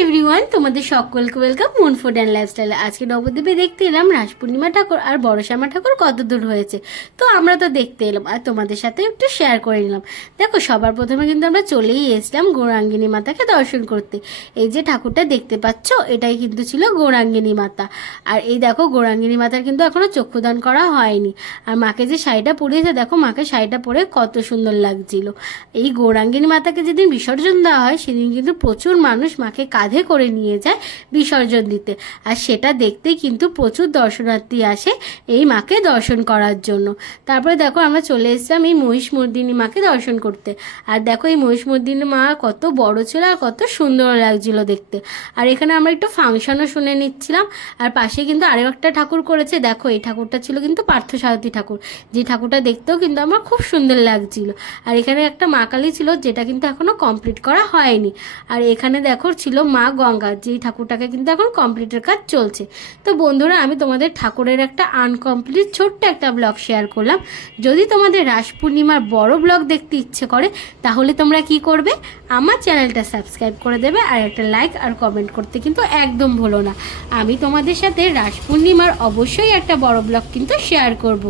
Everyone, তোমাদের সকলকে welcome moon food and লাইফস্টাইলে। আজকে নবদ্বীপে দেখতে এলাম রাস পূর্ণিমা ঠাকুর আর বড় শ্যামা ঠাকুর কত দূর হয়েছে। তো আমরা তো দেখতে এলাম আর তোমাদের সাথে একটু শেয়ার করে নিলাম। দেখো, সবার প্রথমে কিন্তু আমরা চলেই এসলাম গৌরাঙ্গিনী মাতাকে দর্শন করতে। এই যে ঠাকুরটা দেখতে পাচ্ছ, এটাই কিন্তু ছিল গৌরাঙ্গিনী মাতা। আর এই দেখো, গৌরাঙ্গিনী মাতার কিন্তু এখনো চক্ষুদান করা হয়নি। আর মাকে যে শাড়িটা পরিয়েছে, দেখো মাকে শাড়িটা পরে কত সুন্দর লাগছিল। এই গৌরাঙ্গিনী মাতাকে যেদিন বিসর্জন দেওয়া হয়, সেদিন কিন্তু প্রচুর মানুষ মাকে কাঁধে করে নিয়ে যায় বিসর্জন দিতে। আর সেটা দেখতে কিন্তু প্রচুর দর্শনার্থী আসে এই মাকে দর্শন করার জন্য। তারপরে দেখো, আমরা চলে এসেছিলাম এই মহিষমর্দিনী মাকে দর্শন করতে। আর দেখো, এই মহিষমর্দিনী মা কত বড় ছিল আর কত সুন্দর লাগছিল দেখতে। আর এখানে আমরা একটু ফাংশনও শুনে নিচ্ছিলাম। আর পাশে কিন্তু আরও একটা ঠাকুর করেছে। দেখো, এই ঠাকুরটা ছিল কিন্তু পার্থসারথী ঠাকুর, যে ঠাকুরটা দেখতেও কিন্তু আমার খুব সুন্দর লাগছিল। আর এখানে একটা মা কালী ছিল, যেটা কিন্তু এখনো কমপ্লিট করা হয়নি। আর এখানে দেখো ছিল মা গঙ্গা, যেই ঠাকুরটাকে কিন্তু এখন কমপ্লিটের কাজ চলছে। তো বন্ধুরা, আমি তোমাদের ঠাকুরের একটা আনকমপ্লিট ছোট্ট একটা ব্লগ শেয়ার করলাম। যদি তোমাদের রাস পূর্ণিমার বড় ব্লগ দেখতে ইচ্ছে করে, তাহলে তোমরা কি করবে, আমার চ্যানেলটা সাবস্ক্রাইব করে দেবে আর একটা লাইক আর কমেন্ট করতে কিন্তু একদম ভুলো না। আমি তোমাদের সাথে রাস পূর্ণিমার অবশ্যই একটা বড় ব্লগ কিন্তু শেয়ার করব।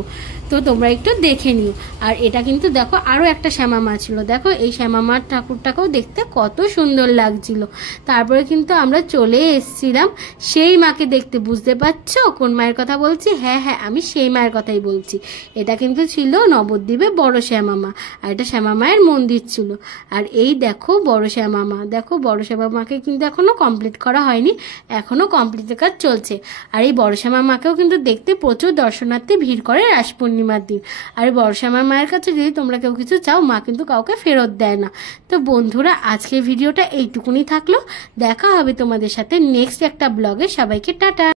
তো তোমরা একটু দেখে নিও। আর এটা কিন্তু দেখো, আরও একটা শ্যামা মা ছিল। দেখো, এই শ্যামা মার ঠাকুরটাকেও দেখতে কত সুন্দর লাগছিল। তারপরে কিন্তু আমরা চলে এসেছিলাম সেই মাকে দেখতে। বুঝতে পারছো কোন মায়ের কথা বলছি? হ্যাঁ, আমি সেই মায়ের কথাই বলছি। এটা কিন্তু ছিল নবদ্বীপে বড় শ্যামা মা। আর এটা শ্যামা মায়ের মন্দির ছিল। আর এই দেখো বড় শ্যামা মা। দেখো, বড় শ্যামা মাকে কিন্তু এখনো কমপ্লিট করা হয়নি, এখনো কমপ্লিটের কাজ চলছে। আর এই বড় শ্যামা মাকেও কিন্তু দেখতে প্রচুর দর্শনার্থী ভিড় করে রাস পূর্ণিমার দিন। আর বড় শ্যামা মায়ের কাছে যদি তোমরা কেউ কিছু চাও, মা কিন্তু কাউকে ফেরত দেয় না। তো বন্ধুরা, আজকের ভিডিওটা এইটুকুনি থাকলো। দেখা হবে তোমাদের সাথে নেক্সট একটা ব্লগে। সবাইকে টাটা।